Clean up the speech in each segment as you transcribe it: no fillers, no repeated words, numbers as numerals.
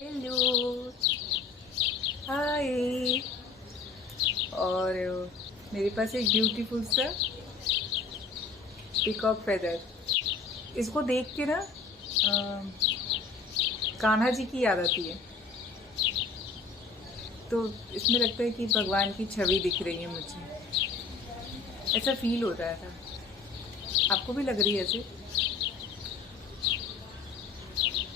Hello, हाय। और मेरे पास एक ब्यूटीफुल सा पीकॉक फेदर, इसको देख के ना कान्हा जी की याद आती है। तो इसमें लगता है कि भगवान की छवि दिख रही है मुझे, ऐसा फील हो रहा था। आपको भी लग रही है ऐसे?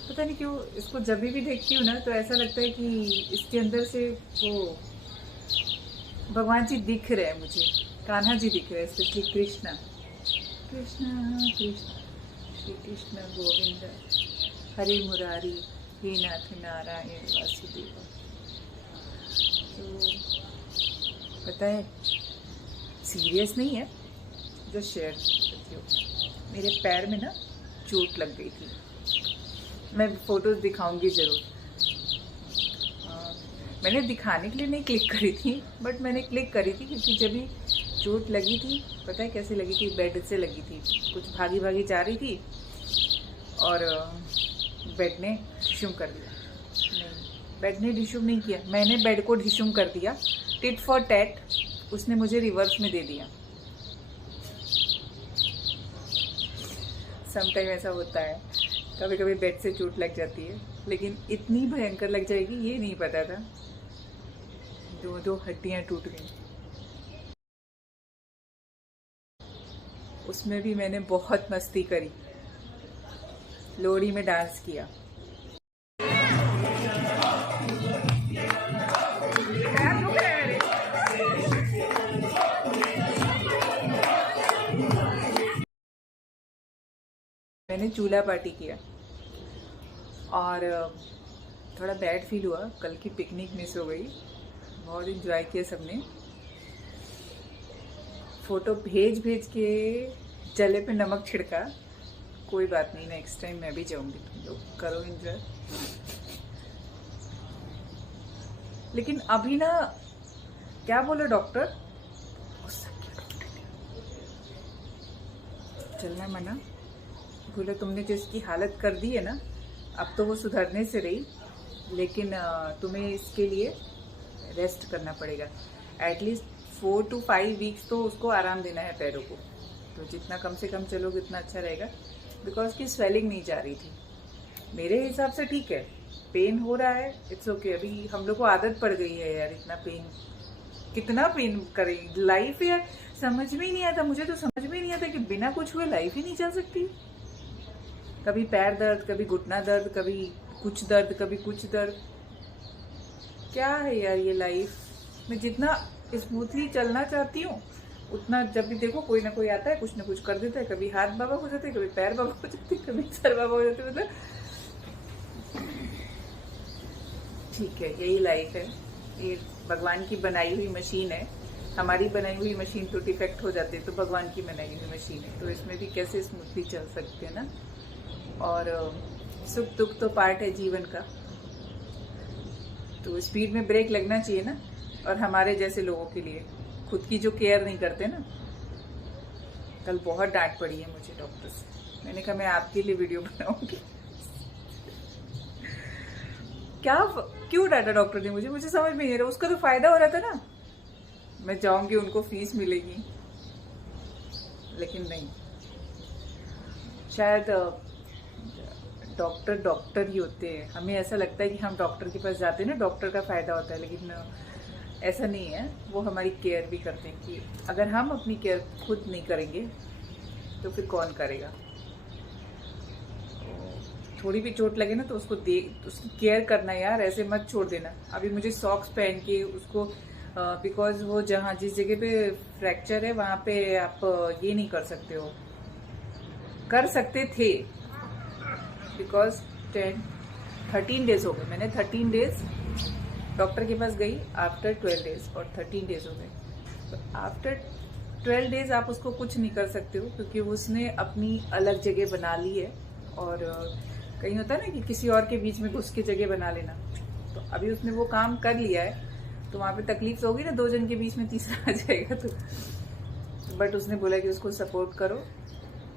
पता नहीं क्यों इसको जब भी देखती हूँ ना तो ऐसा लगता है कि इसके अंदर से वो भगवान जी दिख रहे हैं मुझे, कान्हा जी दिख रहे हैं, स्पेशली कृष्णा। कृष्णा कृष्ण, श्री कृष्ण गोविंद हरे मुरारी, हे नाथ नारायण वासुदेव। तो पता है, सीरियस नहीं है जो शेयर करती हूँ। मेरे पैर में ना चोट लग गई थी, मैं फोटोज दिखाऊंगी ज़रूर। मैंने दिखाने के लिए नहीं क्लिक करी थी, बट मैंने क्लिक करी थी क्योंकि जब भी चोट लगी थी, पता है कैसे लगी थी? बेड से लगी थी। कुछ भागी भागी जा रही थी और बेड ने डिशुम कर दिया। नहीं, बेड ने डिशुम नहीं किया, मैंने बेड को डिशुम कर दिया। टिट फॉर टैट उसने मुझे रिवर्स में दे दिया। समटाइम ऐसा होता है, कभी कभी बेड से चोट लग जाती है, लेकिन इतनी भयंकर लग जाएगी ये नहीं पता था। दो दो हड्डियां टूट गई। उसमें भी मैंने बहुत मस्ती करी, लोहड़ी में डांस किया। मैंने चूल्हा पार्टी किया और थोड़ा बैड फील हुआ, कल की पिकनिक मिस हो गई। बहुत इंजॉय किया सबने, फोटो भेज भेज के जले पे नमक छिड़का। कोई बात नहीं, नेक्स्ट टाइम मैं भी जाऊंगी, तुम लोग करो एंजॉय। लेकिन अभी ना, क्या बोला डॉक्टर? चलना मना, बोले तुमने जो इसकी हालत कर दी है ना, अब तो वो सुधरने से रही, लेकिन तुम्हें इसके लिए रेस्ट करना पड़ेगा। एटलीस्ट 4 to 5 वीक्स तो उसको आराम देना है पैरों को। तो जितना कम से कम चलोगे उतना अच्छा रहेगा, बिकॉज की स्वेलिंग नहीं जा रही थी। मेरे हिसाब से ठीक है, पेन हो रहा है, इट्स ओके। अभी हम लोग को आदत पड़ गई है यार, इतना पेन, कितना पेन करेगी लाइफ यार। समझ में ही नहीं आता, मुझे तो समझ में ही नहीं आता कि बिना कुछ हुए लाइफ ही नहीं चल सकती। कभी पैर दर्द, कभी घुटना दर्द, कभी कुछ दर्द, कभी कुछ दर्द। क्या है यार ये लाइफ। मैं जितना स्मूथली चलना चाहती हूँ उतना जब भी देखो कोई ना कोई आता है, कुछ ना कुछ कर देता है। कभी हाथ बाबा हो जाते, कभी पैर बाबा हो जाते, कभी सर बाबा हो जाते। मतलब ठीक है, यही लाइफ है। ये भगवान की बनाई हुई मशीन है। हमारी बनाई हुई मशीन तो डिफेक्ट हो जाती है, तो भगवान की बनाई हुई मशीन है, तो इसमें भी कैसे स्मूथली चल सकते हैं ना। और सुख दुख तो पार्ट है जीवन का, तो स्पीड में ब्रेक लगना चाहिए ना। और हमारे जैसे लोगों के लिए, खुद की जो केयर नहीं करते ना। कल बहुत डांट पड़ी है मुझे डॉक्टर से, मैंने कहा मैं आपके लिए वीडियो बनाऊंगी। क्या, क्यों डांटा डॉक्टर ने मुझे? मुझे समझ में नहीं आ रहा। उसका तो फायदा हो रहा था ना, मैं जाऊंगी उनको फीस मिलेगी, लेकिन नहीं। शायद डॉक्टर डॉक्टर ही होते हैं, हमें ऐसा लगता है कि हम डॉक्टर के पास जाते हैं ना, डॉक्टर का फायदा होता है, लेकिन ऐसा नहीं है। वो हमारी केयर भी करते हैं, कि अगर हम अपनी केयर खुद नहीं करेंगे तो फिर कौन करेगा। थोड़ी भी चोट लगे ना तो उसको उसकी केयर करना यार, ऐसे मत छोड़ देना। अभी मुझे सॉक्स पहन के उसको, बिकॉज वो जहाँ जिस जगह पे फ्रैक्चर है वहाँ पे आप ये नहीं कर सकते हो, कर सकते थे, बिकॉज 13 डेज हो गए। मैंने 13 डेज डॉक्टर के पास गई आफ्टर 12 डेज, और 13 डेज हो गए। तो आफ्टर 12 डेज आप उसको कुछ नहीं कर सकते हो, क्योंकि उसने अपनी अलग जगह बना ली है। और कहीं होता है ना कि किसी और के बीच में घुस के जगह बना लेना, तो अभी उसने वो काम कर लिया है। तो वहां पे तकलीफ होगी ना, 2 जन के बीच में तीसरा आ जाएगा। तो बट उसने बोला कि उसको सपोर्ट करो,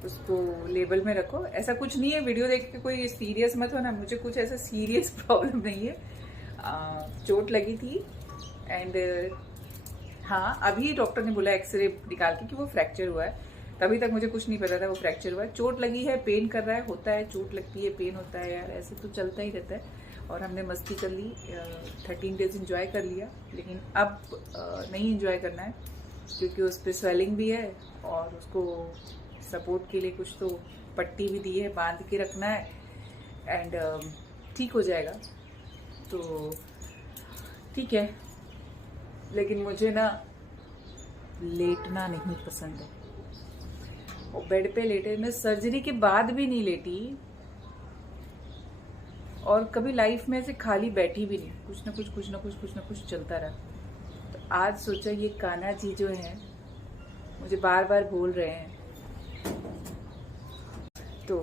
उसको लेबल में रखो। ऐसा कुछ नहीं है, वीडियो देख के कोई सीरियस मत होना, मुझे कुछ ऐसा सीरियस प्रॉब्लम नहीं है। चोट लगी थी एंड हाँ, अभी डॉक्टर ने बोला एक्सरे निकाल के कि वो फ्रैक्चर हुआ है। तभी तक मुझे कुछ नहीं पता था वो फ्रैक्चर हुआ है। चोट लगी है, पेन कर रहा है, होता है, चोट लगती है पेन होता है यार, ऐसे तो चलता ही रहता है। और हमने मस्ती कर ली, 13 डेज इंजॉय कर लिया, लेकिन अब नहीं इंजॉय करना है क्योंकि उस पर स्वेलिंग भी है और उसको सपोर्ट के लिए कुछ तो पट्टी भी दी है, बांध के रखना है एंड ठीक हो जाएगा। तो ठीक है, लेकिन मुझे ना लेटना नहीं पसंद है। और बेड पे लेटे, मैं सर्जरी के बाद भी नहीं लेटी और कभी लाइफ में ऐसे खाली बैठी भी नहीं, कुछ ना कुछ चलता रहा। तो आज सोचा ये कान्हा जी जो हैं मुझे बार बार बोल रहे हैं, तो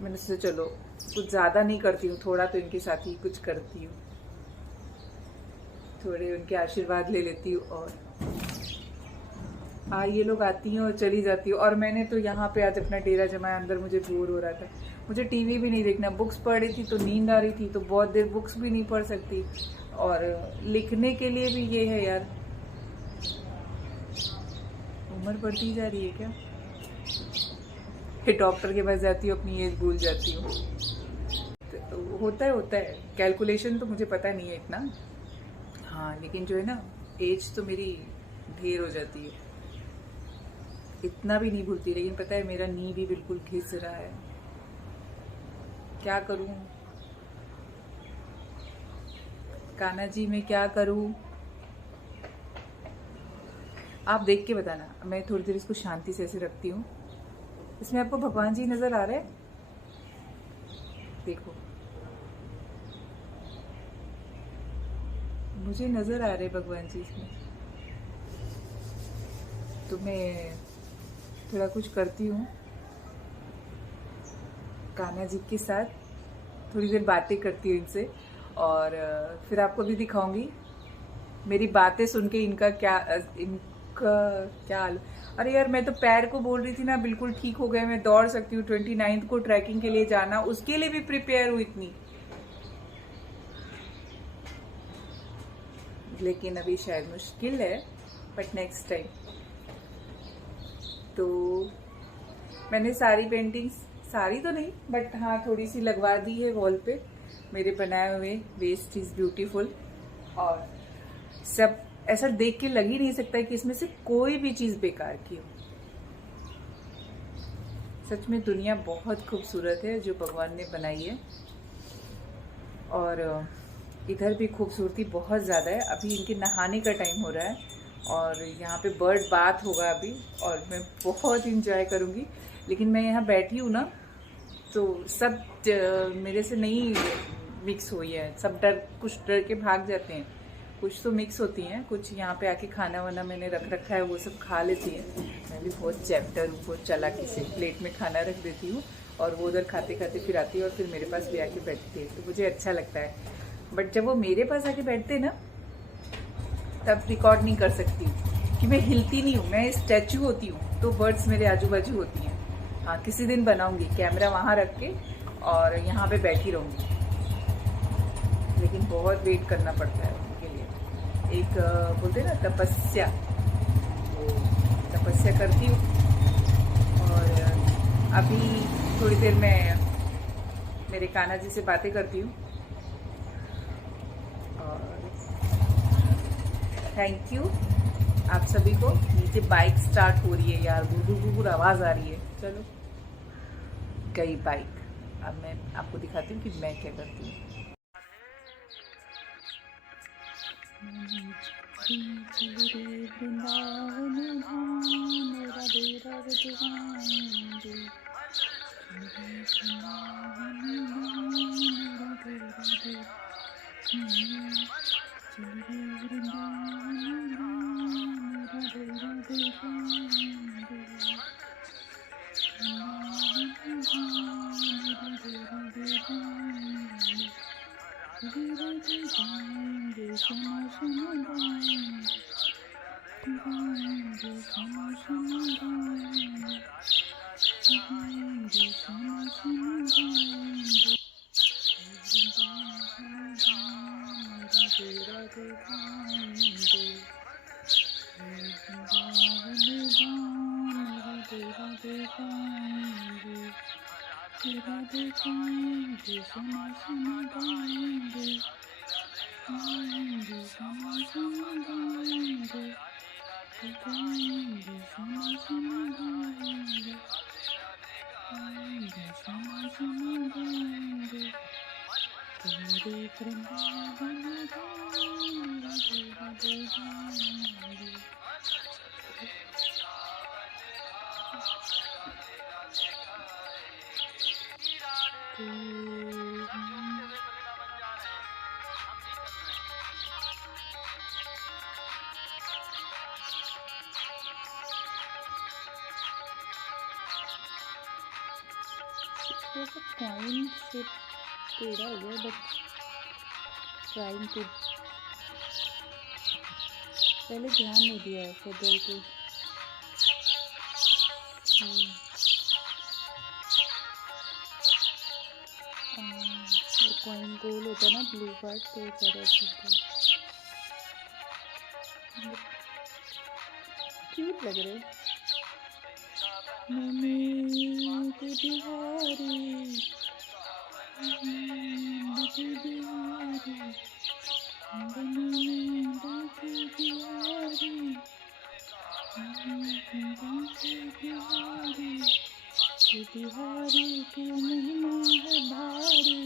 मैंने सोचा चलो कुछ ज़्यादा नहीं करती हूँ, थोड़ा तो इनके साथ ही कुछ करती हूँ, थोड़े उनके आशीर्वाद ले लेती हूँ। और ये लोग आती हैं और चली जाती हूँ। और मैंने तो यहाँ पे आज अपना डेरा जमाया, अंदर मुझे बोर हो रहा था, मुझे टीवी भी नहीं देखना, बुक्स पढ़ रही थी तो नींद आ रही थी, तो बहुत देर बुक्स भी नहीं पढ़ सकती। और लिखने के लिए भी ये है यार, उम्र बढ़ती जा रही है क्या, फिर डॉक्टर के पास जाती हूँ, अपनी एज भूल जाती हूँ। तो होता है कैलकुलेशन तो मुझे पता नहीं है इतना, हाँ, लेकिन जो है ना एज तो मेरी ढेर हो जाती है, इतना भी नहीं भूलती। लेकिन पता है मेरा नी भी बिल्कुल घिस रहा है, क्या करूं कान्हा जी, मैं क्या करूं? आप देख के बताना। मैं थोड़ी देर इसको शांति से ऐसे रखती हूँ। इसमें आपको भगवान जी नजर आ रहे हैं? देखो, मुझे नजर आ रहे भगवान जी इसमें। तो मैं थोड़ा कुछ करती हूँ कान्हा जी के साथ, थोड़ी देर बातें करती हूँ इनसे, और फिर आपको भी दिखाऊंगी मेरी बातें सुन के इनका क्या हाल। अरे यार, मैं तो पैर को बोल रही थी ना, बिल्कुल ठीक हो गए, मैं दौड़ सकती हूँ। 29 को ट्रैकिंग के लिए जाना, उसके लिए भी प्रिपेयर हूँ इतनी, लेकिन अभी शायद मुश्किल है, बट नेक्स्ट टाइम। तो मैंने सारी पेंटिंग्स, सारी तो नहीं बट हाँ थोड़ी सी लगवा दी है वॉल पे, मेरे बनाए हुए वेस्ट इज ब्यूटीफुल। और सब ऐसा देख के लग ही नहीं सकता कि इसमें से कोई भी चीज बेकार की हो। सच में दुनिया बहुत खूबसूरत है जो भगवान ने बनाई है, और इधर भी खूबसूरती बहुत ज़्यादा है। अभी इनके नहाने का टाइम हो रहा है और यहाँ पे बर्ड बाथ होगा अभी, और मैं बहुत इंजॉय करूँगी। लेकिन मैं यहाँ बैठी हूँ ना, तो सब मेरे से नहीं मिक्स हुई है, सब कुछ डर के भाग जाते हैं, कुछ तो मिक्स होती हैं, कुछ यहाँ पे आके खाना वाना मैंने रख रखा है, वो सब खा लेती हैं। मैं भी बहुत चैप्टर हूँ, बहुत चालाकी से प्लेट में खाना रख देती हूँ और वो उधर खाते खाते फिर आती है और फिर मेरे पास भी आके बैठती है, तो मुझे अच्छा लगता है। बट जब वो मेरे पास आके बैठते ना, तब रिकॉर्ड नहीं कर सकती कि मैं हिलती नहीं हूँ, मैं स्टैचू होती हूँ, तो बर्ड्स मेरे आजू बाजू होती हैं। हाँ, किसी दिन बनाऊंगी कैमरा वहाँ रख के और यहाँ पे बैठी रहूँगी, लेकिन बहुत वेट करना पड़ता है उनके लिए। एक बोलते हैं ना तपस्या, वो तपस्या करती हूँ। और अभी थोड़ी देर में मेरे कान्हा जी से बातें करती हूँ। और थैंक यू आप सभी को। नीचे बाइक स्टार्ट हो रही है यार, गुर गुर आवाज आ रही है। चलो गई बाइक। अब मैं आपको दिखाती हूँ कि मैं क्या करती हूँ। गाएंगे, श्यामा श्यामा गाएंगे, राधे राधे गाएंगे, वृंदावन धाम राधे राधे गाएंगे, राधे गाएंगे, श्यामा श्यामा गाएंगे, गाएंगे श्यामा श्यामा गाएंगे, गाएंगे श्यामा श्यामा गाएंगे, गाएंगे श्यामा श्यामा गाएंगे, तेरे वृंदावन धाम राधे राधे गाएंगे। कॉइन से टेढ़ा हो गया बट ट्राइंग टू, पहले ध्यान नहीं दिया है फेदर को। कॉइन गोल होता है ना ब्लू पार्ट, तो ज़्यादा चलता है, क्यूट लग रहे। के बिहारी के बिहारी बिहारी की महिमा है भारी,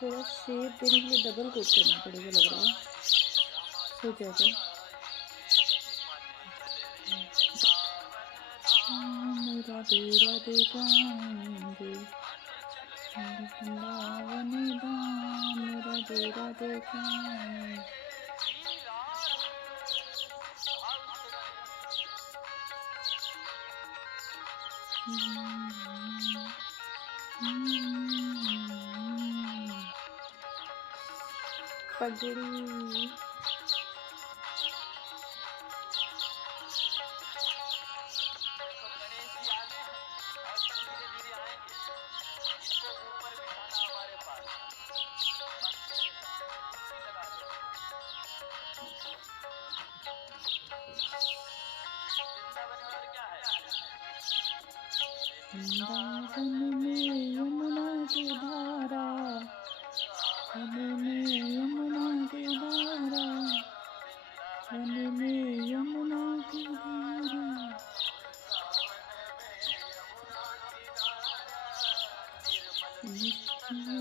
थोड़ा शेप देने के लिए डबल कोट करना पड़ेगा लग रहा है, हो जाएगा। राधे राधे गाएंगे, वृंदावन धाम राधे राधे गाएंगे। पगड़ी वृंदावन में यमुना की धारा, वन में यमुना की धारा, वन में यमुना की धारा,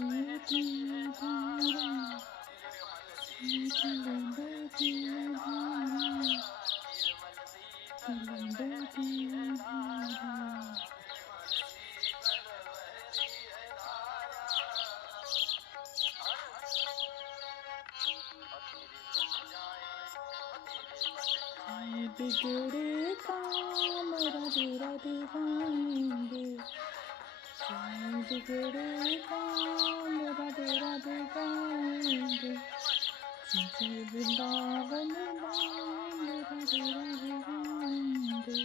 नित्य धारा, शीतल बहती धारा, शीतल बहती धारा। बिगड़े काम राधे राधे गाएंगे, बिगड़े काम राधे राधे गाएंगे, वृंदावन धाम राधे राधे गाएंगे,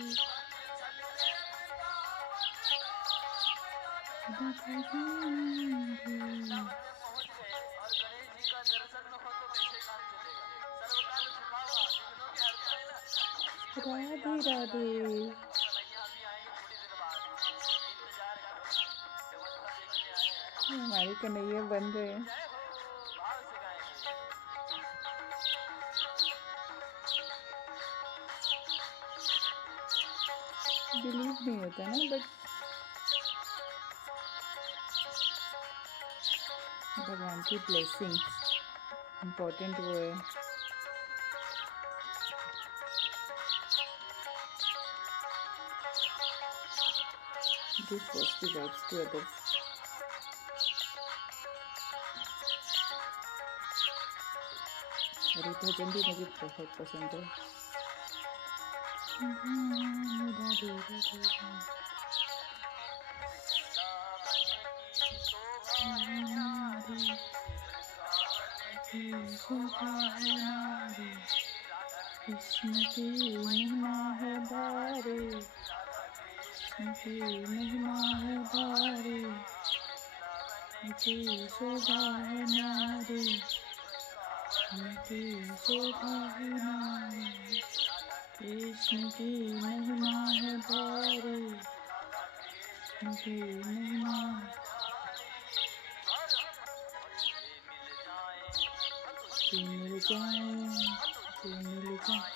राधे गाएंगे। राधे राधे। हमारे कन्हैया बन रहे हैं। बिलीव नहीं होता ना, बट भगवान की ब्लेसिंग इम्पोर्टेंट वो है। Give positive vibes to others. और ये भजन भी मुझे बहुत पसंद है। कृष्ण की महिमा है बारे, कृष्ण की महिमा है बारे, उनकी शोभा है नारी, उनकी शोभा है नारी। कृष्ण की महिमा है बारे, उनकी महिमा। मिल जाए, मिल जाए,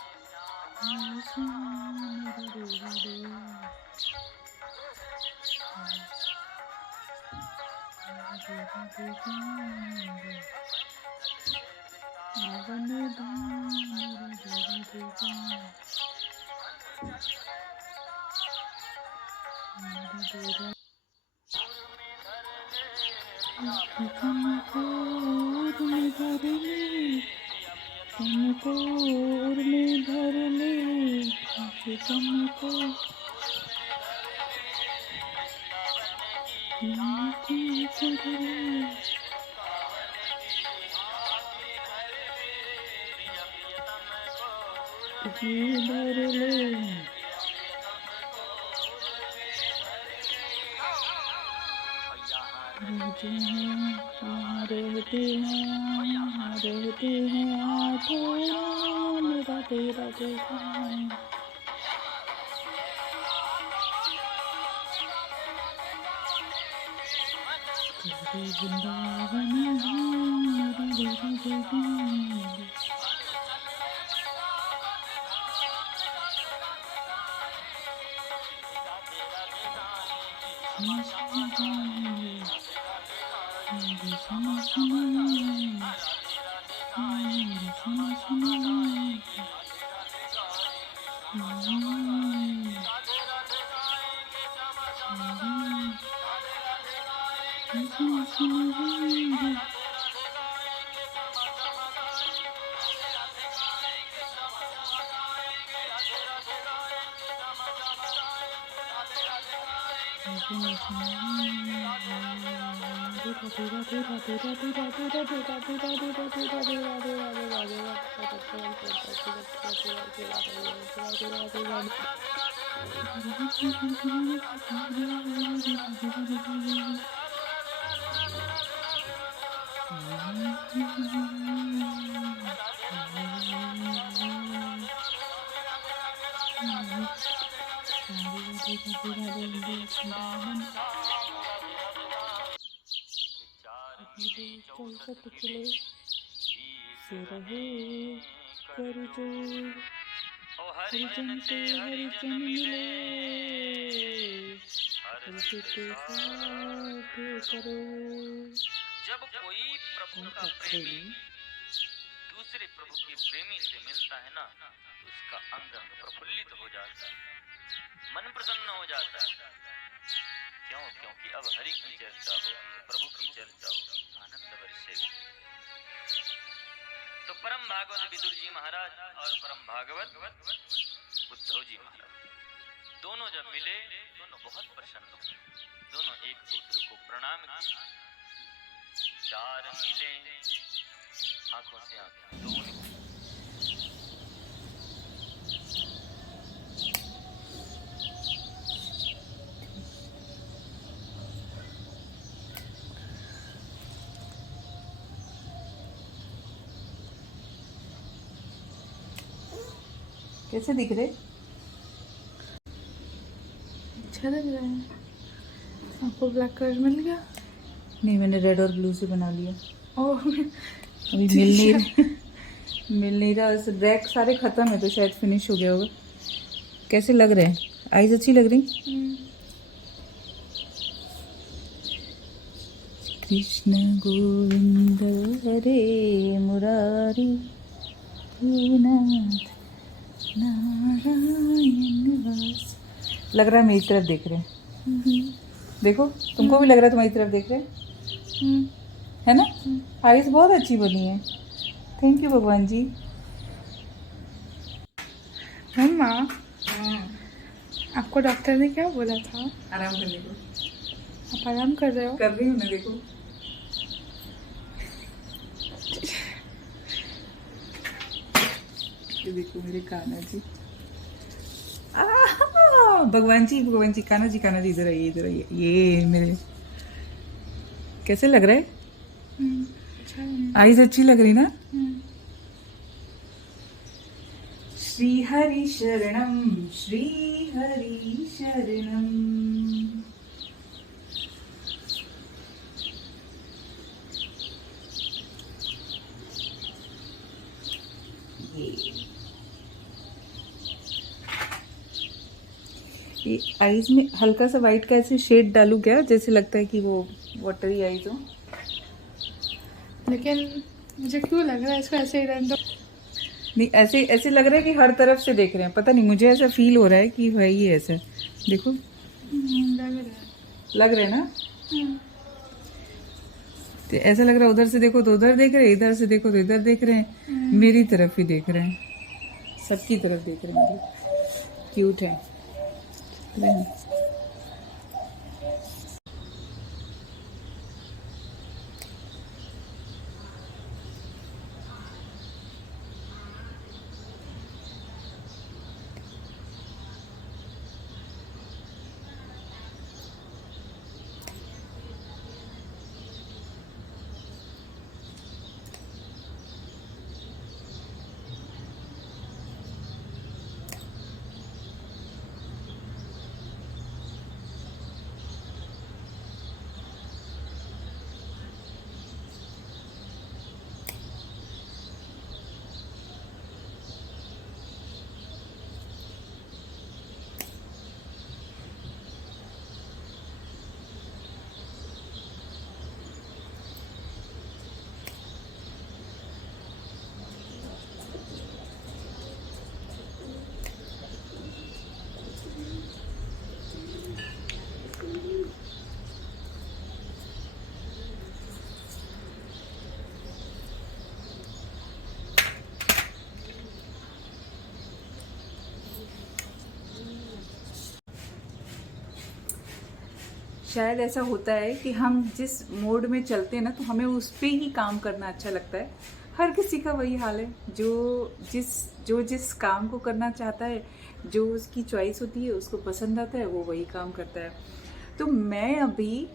तुमको उर में भर ले, तुमको भर ले। रहती हैं आठों राम राधे राधे राम। वृंदावन राधे राधे राम। से रहे कर जोड़, हरिजन से हरिजन मिले, हरि के साथ करो। जब कोई प्रभु का प्रेमी दूसरे प्रभु के प्रेमी से मिलता है ना, तो उसका अंग अंग प्रफुल्लित हो जाता है, मन प्रसन्न हो जाता है। क्यों? क्योंकि अब हरि की चर्चा होगी, प्रभु की चर्चा होगी, आनंद बरसेगा। तो परम भागवत विदुर जी महाराज और परम भागवत उद्धव जी महाराज दोनों जब मिले, दोनों बहुत प्रसन्न हुए, दोनों एक दूसरे को प्रणाम किया। चार मिले, आंखों से आंखें दो निकली। कैसे दिख रहे? अच्छा लग रहा है। आपको ब्लैक कलर मिल गया? नहीं, मैंने रेड और ब्लू से बना लिया। ओह, अभी मिल नहीं रहा। ब्लैक सारे खत्म है तो शायद फिनिश हो गया होगा। कैसे लग रहे हैं? आईज अच्छी लग रही? कृष्ण गोविंद हरे मुरारी हे नाथ नारायण वास। लग रहा है मेरी तरफ देख रहे हैं। देखो तुमको भी लग रहा है तुम्हारी तरफ देख रहे हैं, है ना? आईज बहुत अच्छी बनी है। थैंक यू भगवान जी। मम्मा, आपको डॉक्टर ने क्या बोला था? आराम करने को आप आराम कर रहे हो? कर रही हूँ ना, देखो। ये देखो मेरे कान्हा जी। भगवान जी भगवान जी, कान्हा जी इधर आइए इधर आइए। ये मेरे कैसे लग रहा है? अच्छा है। आईज अच्छी लग रही ना? श्री हरि शरणम श्री हरि शरणम। ये आईज में हल्का सा वाइट का ऐसे शेड डालू क्या, जैसे लगता है कि वो वाटरी आईज हो। लेकिन मुझे क्यों लग रहा है इसको ऐसे ही रहने दो। नहीं, ऐसे ऐसे लग रहा है कि हर तरफ से देख रहे हैं। पता नहीं, मुझे ऐसा फील हो रहा है कि भाई ये ऐसा देखो। लग रहा है ना? तो ऐसा लग रहा है उधर से देखो तो उधर देख रहे हैं, इधर से देखो तो इधर देख रहे हैं, मेरी तरफ ही देख रहे हैं, सबकी तरफ देख रहे हैं। क्यूट है। शायद ऐसा होता है कि हम जिस मोड में चलते हैं ना, तो हमें उस पे ही काम करना अच्छा लगता है। हर किसी का वही हाल है। जो जिस काम को करना चाहता है, जो उसकी चॉइस होती है, उसको पसंद आता है, वो वही काम करता है। तो मैं अभी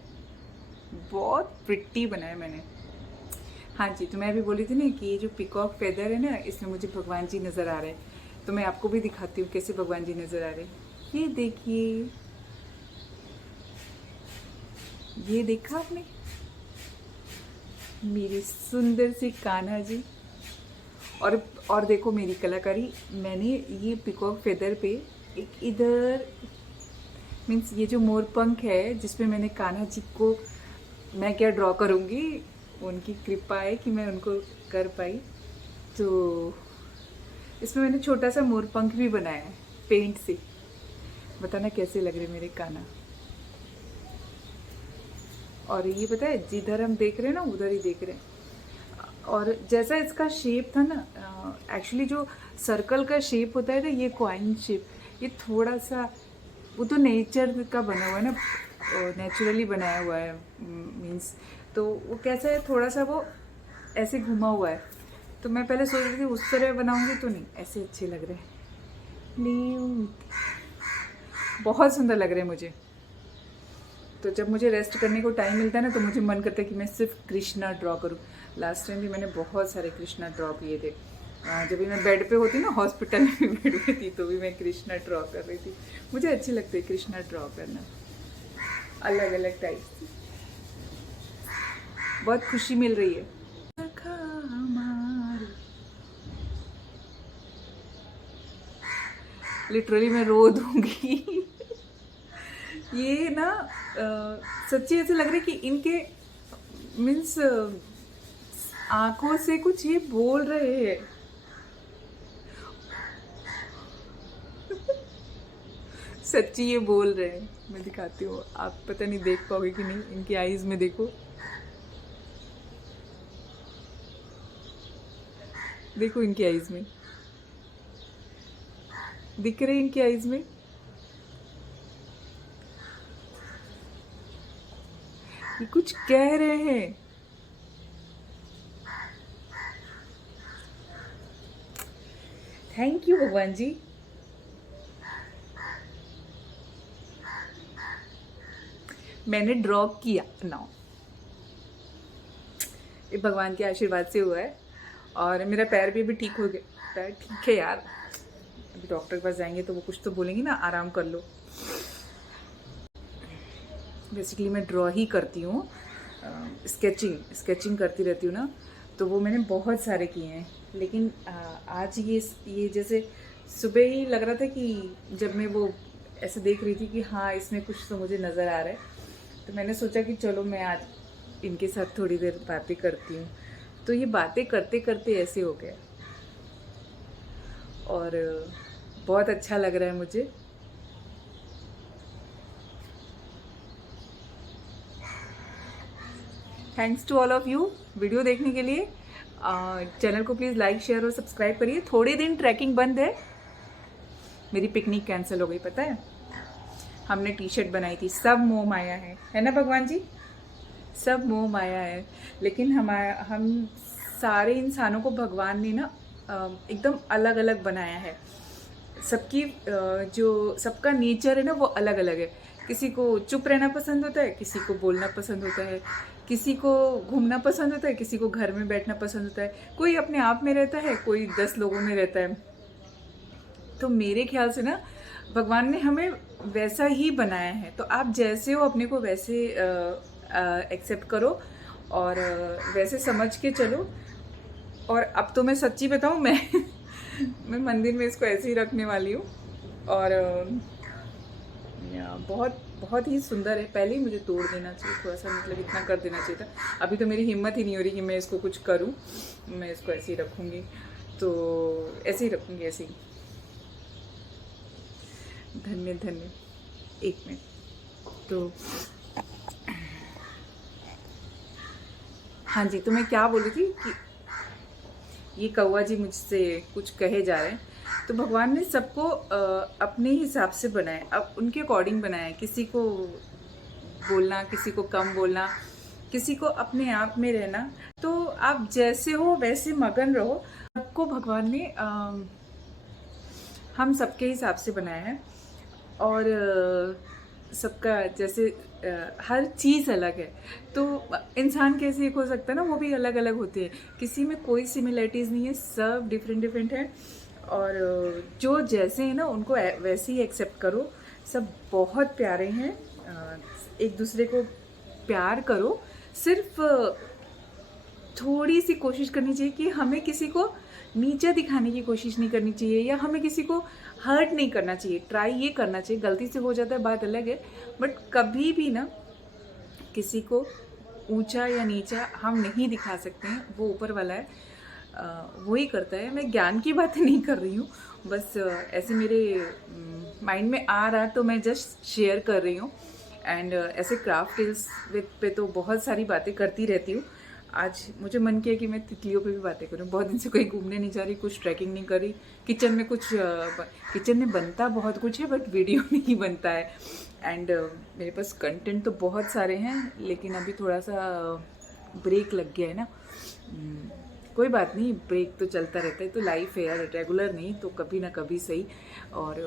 बहुत प्रिटी बनाया मैंने। हाँ जी, तो मैं अभी बोली थी ना कि ये जो पिकॉक फेदर है ना, इसमें मुझे भगवान जी नज़र आ रहे हैं। तो मैं आपको भी दिखाती हूँ कैसे भगवान जी नज़र आ रहे हैं। ये देखिए, ये देखा आपने मेरे सुंदर से कान्हा जी। और देखो मेरी कलाकारी। मैंने ये पिकॉक फेदर पे एक इधर मीन्स ये जो मोर पंख है, जिसपे मैंने कान्हा जी को, मैं क्या ड्रॉ करूँगी, उनकी कृपा है कि मैं उनको कर पाई। तो इसमें मैंने छोटा सा मोर पंख भी बनाया है पेंट से। बताना कैसे लग रहे मेरे कान्हा। और ये पता है, जिधर हम देख रहे हैं ना, उधर ही देख रहे हैं। और जैसा इसका शेप था ना, एक्चुअली जो सर्कल का शेप होता है ना, ये कॉइन शेप, ये थोड़ा सा वो तो नेचर का बना हुआ है ना, नेचुरली बनाया हुआ है मीन्स। तो वो कैसा है, थोड़ा सा वो ऐसे घुमा हुआ है। तो मैं पहले सोच रही थी उस तरह बनाऊंगी, तो नहीं, ऐसे अच्छे लग रहे हैं, बहुत सुंदर लग रहे हैं मुझे। तो जब मुझे रेस्ट करने को टाइम मिलता है ना, तो मुझे मन करता है कि मैं सिर्फ कृष्णा ड्रॉ करूँ। लास्ट टाइम भी मैंने बहुत सारे कृष्णा ड्रॉ किए थे। जब भी मैं बेड पे होती ना, हॉस्पिटल में बेड पे थी, तो भी मैं कृष्णा ड्रॉ कर रही थी। मुझे अच्छी लगती है कृष्णा ड्रॉ करना, अलग अलग टाइप से। बहुत खुशी मिल रही है। लिटरली मैं रो दूंगी। ये ना सच्ची ऐसे लग रहा है कि इनके मीन्स आंखों से कुछ ये बोल रहे हैं। सच्ची ये बोल रहे हैं। मैं दिखाती हूँ, आप पता नहीं देख पाओगे कि नहीं। इनकी आईज में देखो, देखो इनकी आईज में दिख रहे, इनकी आईज में ये कुछ कह रहे हैं। थैंक यू भगवान जी। मैंने ड्रॉ किया नाउ, ये भगवान के आशीर्वाद से हुआ है। और मेरा पैर भी अभी ठीक हो गया। पैर ठीक है यार, अभी डॉक्टर के पास जाएंगे तो वो कुछ तो बोलेंगे ना, आराम कर लो। बेसिकली मैं ड्रॉ ही करती हूँ, स्केचिंग करती रहती हूँ ना, तो वो मैंने बहुत सारे किए हैं। लेकिन आज ये जैसे सुबह ही लग रहा था कि जब मैं वो ऐसे देख रही थी कि हाँ इसमें कुछ तो मुझे नज़र आ रहा है, तो मैंने सोचा कि चलो मैं आज इनके साथ थोड़ी देर बातें करती हूँ। तो ये बातें करते करते ऐसे हो गया और बहुत अच्छा लग रहा है मुझे। Thanks to all of you video देखने के लिए। चैनल को प्लीज़ लाइक शेयर और सब्सक्राइब करिए। थोड़े दिन ट्रैकिंग बंद है, मेरी पिकनिक कैंसिल हो गई, पता है। हमने टी शर्ट बनाई थी, सब मोह माया है ना भगवान जी, सब मोह माया है। लेकिन हम सारे इंसानों को भगवान ने ना एकदम अलग अलग बनाया है। सबकी जो सबका नेचर है ना वो अलग अलग है। किसी को चुप रहना पसंद होता है, किसी को बोलना पसंद होता है, किसी को घूमना पसंद होता है, किसी को घर में बैठना पसंद होता है, कोई अपने आप में रहता है, कोई 10 लोगों में रहता है। तो मेरे ख्याल से ना भगवान ने हमें वैसा ही बनाया है। तो आप जैसे हो अपने को वैसे एक्सेप्ट करो और वैसे समझ के चलो। और अब तो मैं सच्ची बताऊँ, मैं मंदिर में इसको ऐसे ही रखने वाली हूँ। और बहुत बहुत ही सुंदर है। पहले ही मुझे तोड़ देना चाहिए थोड़ा सा, मतलब इतना कर देना चाहिए था। अभी तो मेरी हिम्मत ही नहीं हो रही कि मैं इसको कुछ करूँ। मैं इसको ऐसे ही रखूँगी, तो ऐसे ही रखूँगी, ऐसे ही। धन्य धन्य। एक मिनट। तो हाँ जी, तो मैं क्या बोल रही थी कि ये कौवा जी मुझसे कुछ कहे जा रहे हैं। तो भगवान ने सबको अपने हिसाब से बनाया, अब उनके अकॉर्डिंग बनाया है। किसी को बोलना, किसी को कम बोलना, किसी को अपने आप में रहना। तो आप जैसे हो वैसे मगन रहो। सबको भगवान ने हम सबके हिसाब से बनाया है। और सबका जैसे हर चीज़ अलग है। तो इंसान कैसे एक हो सकता है ना, वो भी अलग अलग होते हैं। किसी में कोई सिमिलरिटीज़ नहीं है, सब डिफरेंट डिफरेंट है। और जो जैसे हैं ना उनको वैसे ही एक्सेप्ट करो। सब बहुत प्यारे हैं, एक दूसरे को प्यार करो। सिर्फ थोड़ी सी कोशिश करनी चाहिए कि हमें किसी को नीचा दिखाने की कोशिश नहीं करनी चाहिए, या हमें किसी को हर्ट नहीं करना चाहिए। ट्राई ये करना चाहिए, गलती से हो जाता है बात अलग है, बट कभी भी ना किसी को ऊंचा या नीचा हम नहीं दिखा सकते हैं। वो ऊपर वाला है, वो ही करता है। मैं ज्ञान की बातें नहीं कर रही हूँ, बस ऐसे मेरे माइंड में आ रहा तो मैं जस्ट शेयर कर रही हूँ। एंड ऐसे क्राफ्ट टेल्स पे तो बहुत सारी बातें करती रहती हूँ। आज मुझे मन किया कि मैं तितलियों पे भी बातें करूँ। बहुत दिन से कहीं घूमने नहीं जा रही, कुछ ट्रैकिंग नहीं कर रही। किचन में किचन में बनता बहुत कुछ है, बट वीडियो नहीं बनता है। एंड मेरे पास कंटेंट तो बहुत सारे हैं, लेकिन अभी थोड़ा सा ब्रेक लग गया है ना। कोई बात नहीं, ब्रेक तो चलता रहता है, तो लाइफ है यार, रेगुलर नहीं तो कभी ना कभी सही। और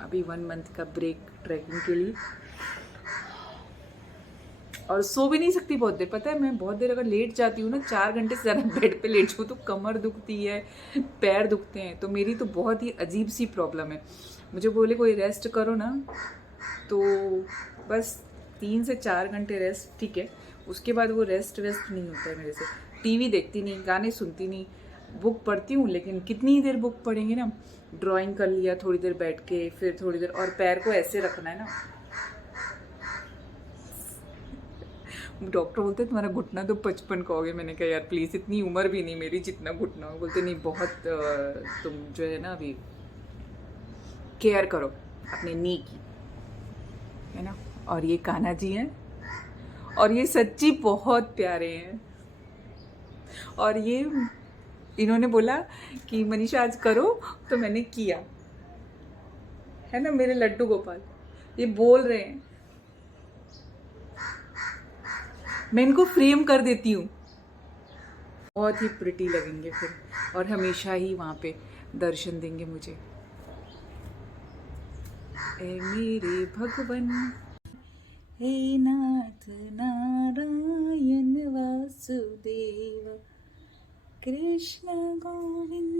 अभी 1 मंथ का ब्रेक ट्रैकिंग के लिए। और सो भी नहीं सकती बहुत देर, पता है। मैं बहुत देर अगर लेट जाती हूँ ना, 4 घंटे से ज़्यादा बेड पे लेट जाऊँ तो कमर दुखती है, पैर दुखते हैं। तो मेरी तो बहुत ही अजीब सी प्रॉब्लम है। मुझे बोले कोई रेस्ट करो ना, तो बस 3 से 4 घंटे रेस्ट, ठीक है। उसके बाद वो रेस्ट वेस्ट नहीं होता है मेरे से। टीवी देखती नहीं, गाने सुनती नहीं, बुक पढ़ती हूँ, लेकिन कितनी देर बुक पढ़ेंगे ना। ड्राइंग कर लिया थोड़ी देर बैठ के, फिर थोड़ी देर, और पैर को ऐसे रखना है ना। डॉक्टर बोलते तुम्हारा घुटना तो 55 का हो गया। मैंने कहा यार प्लीज़, इतनी उम्र भी नहीं मेरी जितना घुटना हो। बोलते नहीं, बहुत तुम जो है ना अभी केयर करो अपने नी की, है ना। और ये कान्हा जी हैं, और ये सच्ची बहुत प्यारे हैं। और ये इन्होंने बोला कि मनीषा आज करो, तो मैंने किया, है ना। मेरे लड्डू गोपाल ये बोल रहे हैं, मैं इनको फ्रेम कर देती हूँ। बहुत ही प्रिटी लगेंगे फिर, और हमेशा ही वहाँ पे दर्शन देंगे मुझे। ए मेरे भगवन, हे नाथ नारायण वासुदेव, कृष्ण गोविंद